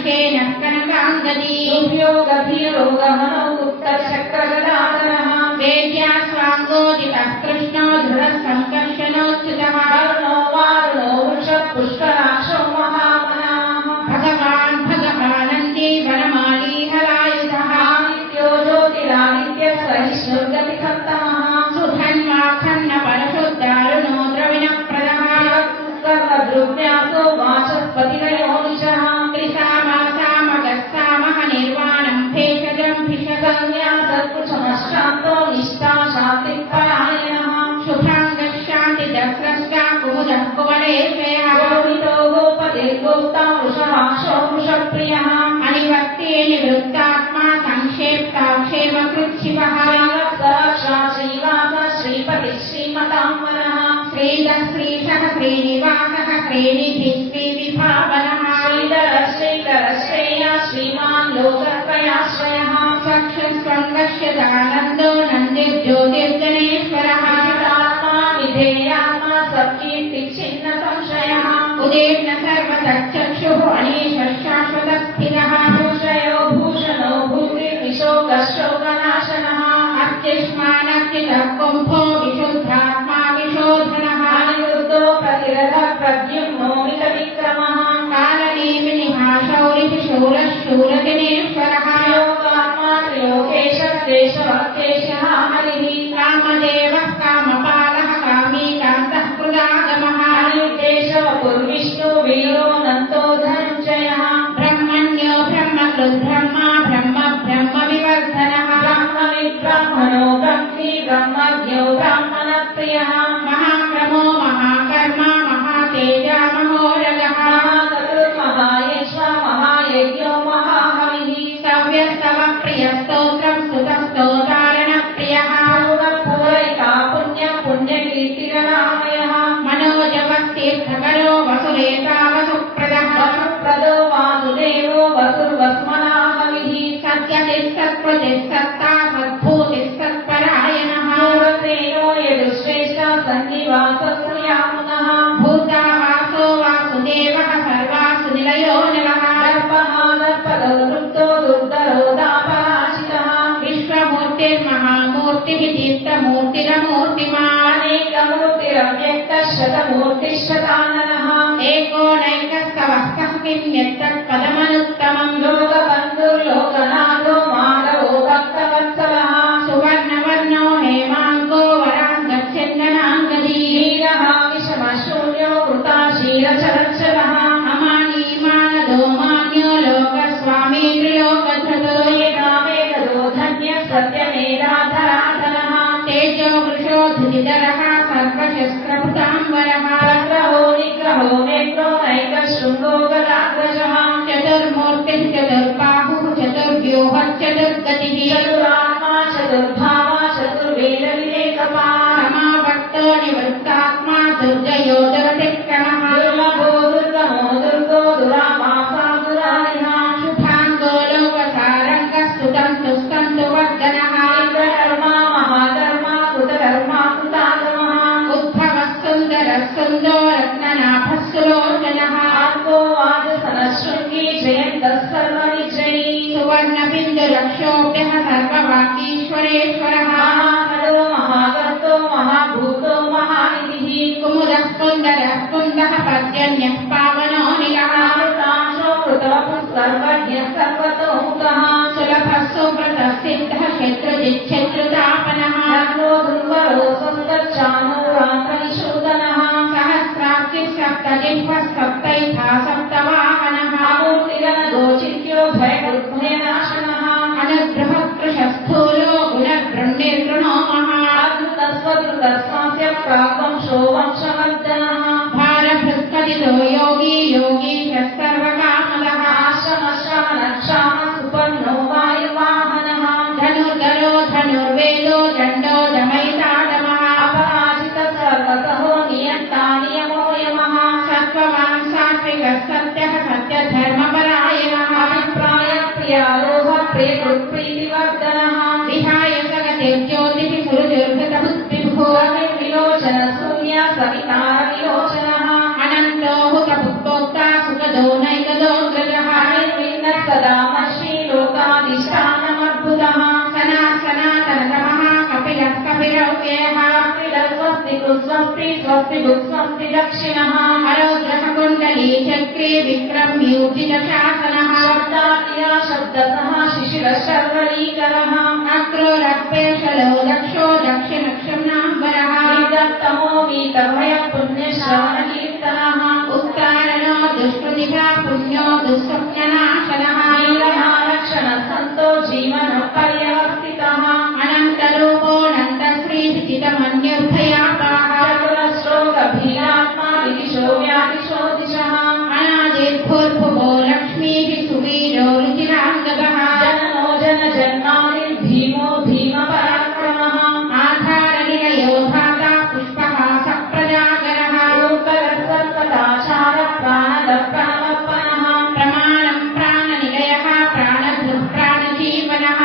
कुशेन कनकाङ्गदी योगभीरोगमनोक्तचक्रगदाधरः वेद्या स्वाङ्गोदितः कृष्णो दृढः सङ्कर्षणोच्युतः वरुणो वारुणो वृषपुष्कराक्षो महामनाः भगवानन्दी वनमाली हलायुधः नित्यो ज्योतिरादित्यसहिष्णुर्गतिसत्तमः सुधन्वाखन्न परशुद्धारुणो द्रविणप्रदः कर्मद्रुव्यासो वाचस्पतिरयो निशः त्रिसामासामगस्सामः निर्वाणं भेषजं भिषगम्या सत्कुशमश्रान्तो निष्ठा शान्तिपरायणः शुभाङ्गशान्तिदस्रष्टा कुमुदः कुवलेशयः गोवितो गोपतिर्गोप्ता वृषभाक्षो वृषप्रियः अनिवर्ते निवृत्तात्मा संक्षेप्ताक्षेमकृच्छिवः श्रीवास श्रीपतिः श्रीमताम्बरः श्रीधः श्रीशः श्रीनिवासः श्रीनिधिः श्रीविभावनः श्रीधर श्रीकर श्रेया श्रीमान् लोकत्रयाश्रयः चक्षुस्वङ्गश्यदानन्दो नन्दिर्ज्योतिर्जनेश्वरः आत्मा विधेयात्मा सत्कीर्तिच्छिन्न संशयः उदीर्ण सर्वतच्चक्षुः अनीशः शाश्वतस्थिरः भूषयो भूषणो भूतिर्विशोकशोकनाशनः अर्चिष्मानर्चितः कुम्भो विशुद्धात्मा विशोधनः अनिरुद्धो प्रतिरथः प्रद्युम्नो मितविक्रमः कालनेमिनिहाशौरिः शूरः शूरदिनेश्वरः योगात्मा त्रिलोकेशः देशभक्तेशः हरिः कामदेवः कामपालः कामीकान्तः कृदागमः अनिर्देशो गुरुविष्णु वीरोऽनन्तो धनुञ्जयः ब्रह्मण्यो ब्रह्मकृद्ब्रह्मा ब्रह्म ब्रह्मविवर्धनः ब्रह्मविद्ब्रह्मणो ब्रह्मी ब्रह्मज्ञो ब्राह्मणप्रियः महाक्रमो महाकर्मा महातेजा महोरगः महागतुर्महायश्व महायज्ञो महाहविः सव्यस्तव प्रियस्तोत्रं स्तुतस्तोतारणप्रियः पूरैका पुण्यकीर्तिरनामयः मनोजवस्तीर्थकरो वसुरेता वसुप्रदः वसुप्रदो वासुदेवो वसुर्वस्मनाहविः सत्यतिः सत्कृतिः सत्ता सद्भूतिः सत्परायणः मूलसेनो यदुश्रेष्ठ सन्निवासस्त्रियामुनः भूतावासो वासुदेवः सर्वासु निलयो नरः दर्पहादर्पदो वृत्तो दुर्धरो दापराशितः विश्वमूर्तिर्महामूर्तिः दीप्तमूर्तिरमूर्तिमान् अनेकमूर्तिरव्यक्तः शतमूर्तिश्शताननः एको नैकस्तवः कः किं यत्तत्पदमनुत्तमम् लोकबन्धुर्लोकनाथो माधवो भक्तवत्सलः सुवर्णवर्णो हेमाङ्गो वराङ्गच्छन्दनाङ्गदी वीरः विषमशून्यो कृताशीलचरच्छलः अमानीमानदो मान्यो लोकस्वामी त्रिलोकधृतो वेदो धन्यः सत्यमेधाधराधनः तेजो वृषो धृतिधरः सर्वशस्त्रभृताम्बरः प्रग्रहो निग्रहो नेत्रो नैकशृङ्गो गदाग्रजः चतुर्मूर्तिः चतुर्बाहुः चतुर्व्यूहः चतुर्गतिः चतुरात्मा चतुर्भावा चतुर्वेदविवेकपाः समावर्तो निवृत्तात्मा दुर्जयो दुरतिक्रमः दुर्लभो दुर्गमो दुर्गो दुराभासा दुरारिः शुभाङ्गो लोकसारङ्गः स्तुतन्तु स्तन्तुवर्धनः इंद्रकर्मा महाकर्मा कृतकर्मा कृतागमः उद्भवः सुन्दरः सुन्दो रत्ननाभः सुलोचनः आर्को वाजसनशृङ्गी जयन्तः सर्वनिजयी सुवर्णबिन्दुलक्षोभ्यः सर्ववागीश्वरेश्वरः महाकरो महागर्तो महाभूतो महानिधिः कुमुदः कुन्दरः कुन्दः पर्जन्यः पावनो निलः अमृतांशो कृतवपुः सर्वज्ञः सर्वतोमुखः सुलभः सुव्रतः सिद्धः शत्रुजिच्छत्रुतापनः धर्मो दुर्बलो सप्तचानो रात्रनिषूदनः सहस्राक्षिः सप्तजिह्वः सप्तैथा सप्तवाहनः अमूर्तिरनगोचित्यो भयकृद्भयनाशनः अनुग्रहः कृशस्थूलो गुणगृण्यर्गृणो महाद्भुतस्वदृतस्वास्य प्राग्वंशो वंशवर्धनः भारभृत्कथितो योगी योगीशः सर्वकामदः आश्रमश्रवणक्षाम सुपर्णो वायुवाहनः धनुर्धरो धनुर्वेदो दण्डो दमयिताडमः अपराजितः सर्वतहो नियन्ता नियमो यमः सत्त्ववान् सात्विकः सत्यः सत्यधर्मपरायणः अभिप्रायप्रियारोह प्रियकृत्प्रीतिवर्धनः विहाय जगतिर्ज्योतिः सुहृदुर्भृतबुद्धिभुः विलोचन सूर्य सवितार विलोचनः अनन्तो हुतभुजो स्वस्ति दक्षिणः अरौद्रः कुण्डली चक्रे विक्रम्यूर्जितशासनः शब्दाद्या शब्दतः शिशिरशर्वरीकरः अक्रोरपेशलो दक्षो दक्षिणक्षम्नाम्बरः विदत्तमो वीतभय पुण्यश्रवणकीर्तनः उत्कारणो दुष्कृतिभा पुण्यो दुःस्वप्ननाशनः नीलमालक्षण सन्तो जीवनपर्यवस्थितः अनन्तरूपोऽनन्तश्रीविदितमन्युर्भयापाः चतुरश्लोकभीरात्मा विदिशो व्यादिशो दिशः अनादिर्भूर्भुवो लक्ष्मीः सुवीरो रुचिराङ्गवः जननो जनजन्मादिर्भीमो भीमपराक्रमः आधारनिलयो धाता पुष्पः सप्रजागरः लोकरसर्वदाचार प्राणदः प्रणवपनः प्रमाणम् प्राणनिलयः प्राणभृत् प्राणजीवनः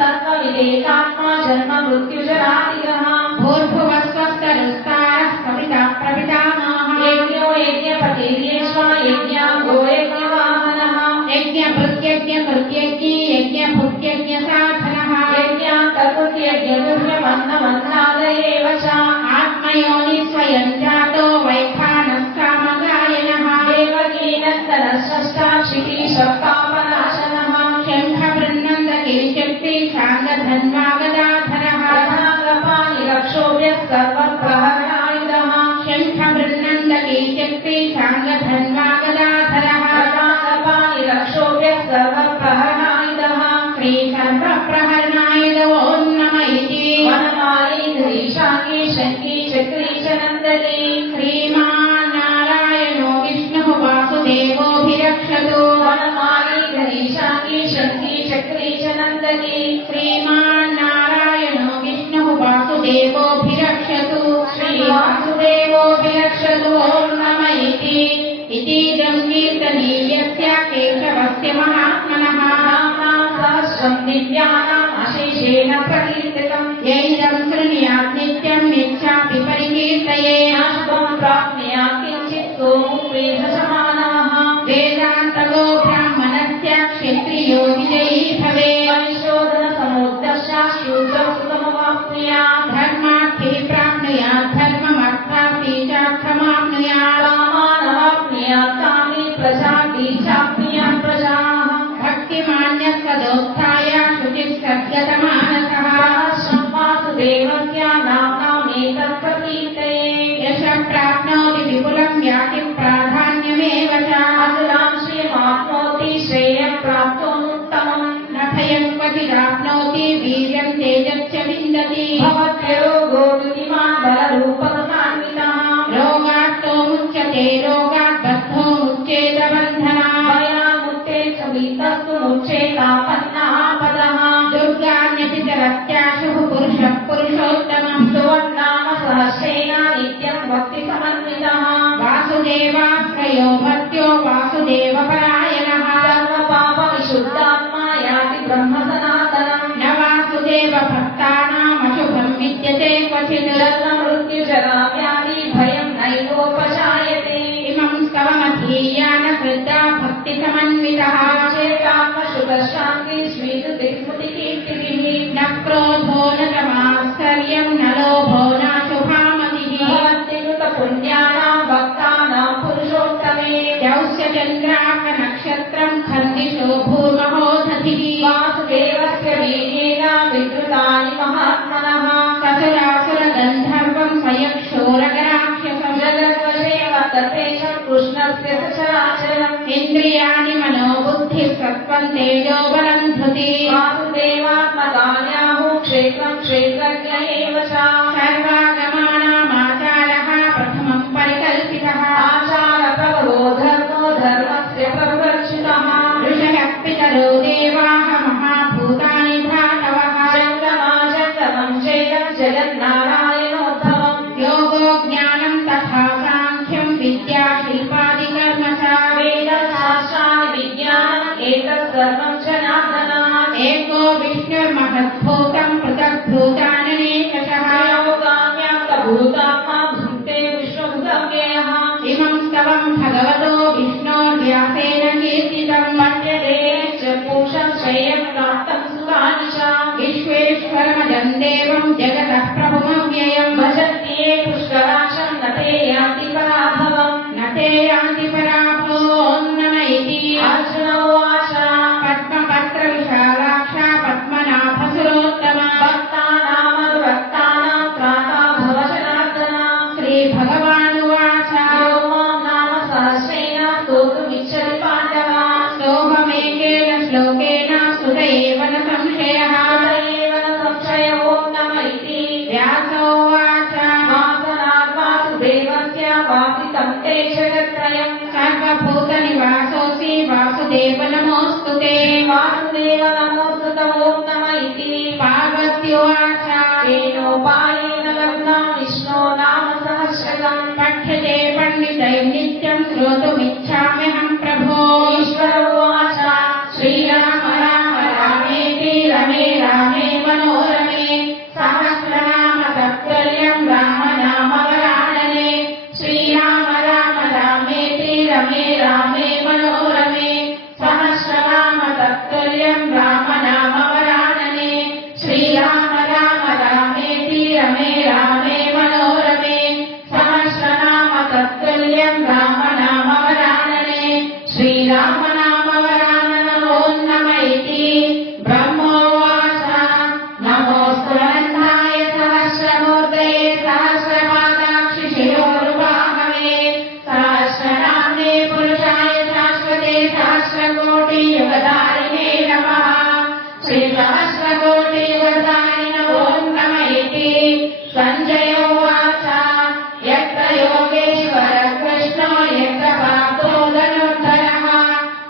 तत्त्वविदेकात्मा जन्म मृत्युजरादिगः भूर्भुवः स्वस्तरुस्तारः सविता प्रपितामहः यज्ञो यज्ञपतिर्येष्वा यज्ञाङ्गो यज्ञवाहनः यज्ञभृत्यज्ञकृत्यज्ञी यज्ञभुत्यज्ञसाधनः यज्ञान्तर्गुह्यमन्नमन्नादयेव च आत्मयोनि स्वयं जातो वैखानः सामगायनः देवकीनन्दनषष्टाक्षितिशक्तापनाशनः शङ्खवृन्नन्दगिरिशक्ति शाङ्गधन्वागदाधरः रथाङ्गपाणिरक्षोभ्यः सर्वप्रहरणायुधः शङ्खवृन्नन्दगिरिशक्ति शाङ्गधन्वागदाधरः रथाङ्गपाणिरक्षोभ्यः सर्वप्रहरणायुधः श्रीसर्वप्रहरणायुधो नम इति वनमालीधरीशाङ्गी शङ्की चक्री च नन्दनी श्रीमान्नारायणो विष्णुः वासुदेवोऽभिरक्षतु वनमालीधरीशाङ्गी शङ्की चक्री च नन्दनी श्रीमान्नारायणो विष्णुः वासुदेवोऽभिरक्षतु श्रीवासुदेवोऽभिरक्षतु ॐ नम इतीदं कीर्तनीयस्य केशवस्य महात्मनः नाम्नां सहस्रं दिव्यानाम् अशेषेण प्रकीर्तितम् यैनं शृणुयात् नित्यं नित्यापि परिकीर्तये शुभं प्राप्नुयात् किञ्चित् सोमुप्रेधसमानाः वेदान्तगो ब्राह्मणस्य क्षत्रियो विजयी भवेत् परिशोधनसमुद्दश्च शूद्रं सुखमवाप्नुयात् धर्मार्थी प्राप्नुयात् धर्ममर्थार्थी चार्थमाप्नुयात् कामानवाप्नुयात् कामी प्रजाति चाप्नुयात् प्रजाः भक्तिमान्यः सदोत्थाय शुचिः सद्गतमानसः सहस्रं वासुदेवस्य नाम्नामेतत् प्रकीर्तये यशः प्राप्नोति विपुलं याति प्राधान्यमेव च असुरां श्रियमाप्नोति श्रेयः प्राप्तोमुत्तमम् न भयं क्वचिदाप्नोति वीर्यं तेजश्च विन्दति भवत्यरोगो दुतिमान् बलरूपगमान्वितः रोगात्तो मुच्यते रोगात् बद्धो मुच्येत बन्धनात् भयामुत्ते च वीतस्तु मुच्चेतापन्नः पदः दुर्गान्यतिचरत्याशुः पुरुषः पुरुषोत्तमः सुवर्णाम सहस्रेण नित्यं भक्तिसमन्वितः वासुदेवाश्रयो भक्त्यो वासुदेवपरायणः सर्वपापविशुद्धात्मा याति ब्रह्मसनातनम् न वासुदेव भक्तानामशुभं विद्यते क्वचित् जन्ममृत्युजराव्याधि भयं नैवोपजायते इमं स्तवमधीयान श्रद्धा भक्तिसमन्वितः चेतात्मशुभशान्ति स्वीकृतिस्मृतिकीर्तिभिः न क्रोधो न तमाश्चर्यं न लोभो नाशुभामतिः भवत्युतपुण्यानां भक्तानां पुरुषोत्तमे द्यौश्च चन्द्रार्कनक्षत्रं खन्दिशो भूर्महोदधिः वासुदेवस्य वीर्येण विद्रुतानि महात्मनः ससुरासुरगन्धर्वं स्वयक्षोरगराक्षसं जगद्वशे वर्तते च कृष्णस्य सचराचरम् इन्द्रियाणि मनोबुद्धिः सत्त्वं तेजो बलं धृतिः वासुदेवात्मकान्याहुः क्षेत्रं क्षेत्रज्ञ एव च सर्वागमानामाचारः प्रथमं परिकल्पितः आचारप्रभवो धर्मो धर्मस्य प्रभुरक्षितः ऋषयः पितरो देवाः महाभूतानि धातवः जङ्गमं चेदं जगन्नारायणोद्धवम् योगो ज्ञानं तथा साङ्ख्यं विद्या शिल्पादिकर्म च वेदशास्त्राणि विज्ञानम् एतत् सर्वं जनार्दनात् एको विष्णुर्महद्भूतं पृथग्भूताननेकशः योगाम्याप्तभूतात्मा भुङ्क्ते विश्वभुतव्ययः इमं स्तवं भगवतो विष्णोर्व्यासेन कीर्तितं मन्यते च पूषं श्रेयः प्राप्तं सुखानि च विश्वेश्वरमजं देवं जगतः प्रभुमव्ययं भजन्ति ये पुष्कराक्षं न ते श्लोकेन स्तुत एव न संशयः एव न संशय ॐ नम इति व्यासोवाच वासनात् वासुदेवस्य वासितं ते जगत्त्रयम् सर्वभूतनिवासोऽसि वासुदेव नमोऽस्तु ते वासुदेव नमोऽस्तु तं ॐ नम इति पार्वत्युवाच तेनोपायेन लग्नं विष्णो नाम सहस्रकम् पठ्यते पण्डितैः नित्यं श्रोतुमिच्छाम्यहं प्रभो ईश्वर उवाच श्रीराम राम रामेति रमे रामे मनोरमे सहस्रनाम तत्तुल्यं राम नाम वरानने श्रीराम राम रामेति रमे रामे मनोरमे सहस्रनाम तत्तुल्यं राम नाम वरानने श्रीराम राम रामेति रमे रामे मनोरमे सहस्रनाम तत्तुल्यं राम नाम वरानने श्रीराम नाम वराननो नम इति ब्रह्मोवाच नमोऽस्तु अनन्ताय सहस्रमूर्तये सहस्रपादाक्षि शिरोरुबाहवे सहस्रनाम्ने पुरुषाय शाश्वते सहस्रकोटियुगधारिणे नमः श्रीसहस्रकोटियुगधारिणो नम इति सञ्जय उवाच यत्र योगेश्वर कृष्णो यत्र पार्थो धनुर्धरः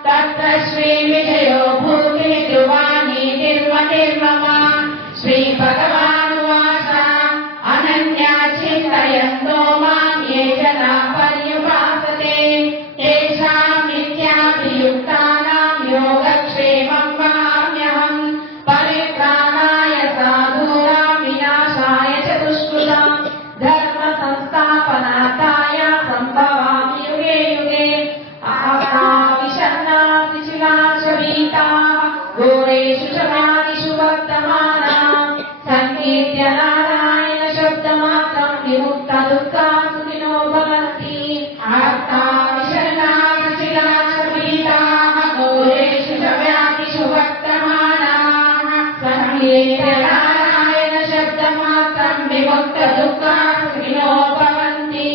तत्र श्रीविजयो भूतिः ध्रुवानीतिर्मतिर्मम श्रीभगवानुवाच अनन्या चिन्तयन्तो मां ये जनाः पर्युपासते तेषां नित्याभियुक्तानां योगक्षेमं वहाम्यहम् परित्राणाय साधूनां विनाशाय च दुष्कृताम् धर्म संस्थापनार्थाय सम्भवामि युगे युगे विशन्नातिशिलाशवीताः घोरेषु शमादिषु वर्तमानाः सङ्कीर्त्य नारायण शब्दमात्रं विमुक्तदुःखाः सुखिनो भवन्ति विशन्नातिशिलाशवीताः घोरेषु शमादिषु वर्तमानाः सङ्कीर्त्य नारायण शब्दमात्रं विमुक्तदुःखाः सुखिनो भवन्ति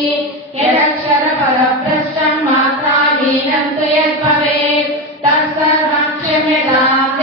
यदक्षरपदभ्रष्टं मात्राहीनं तु यद्भवेत् तत्सर्वं क्षम्यताम्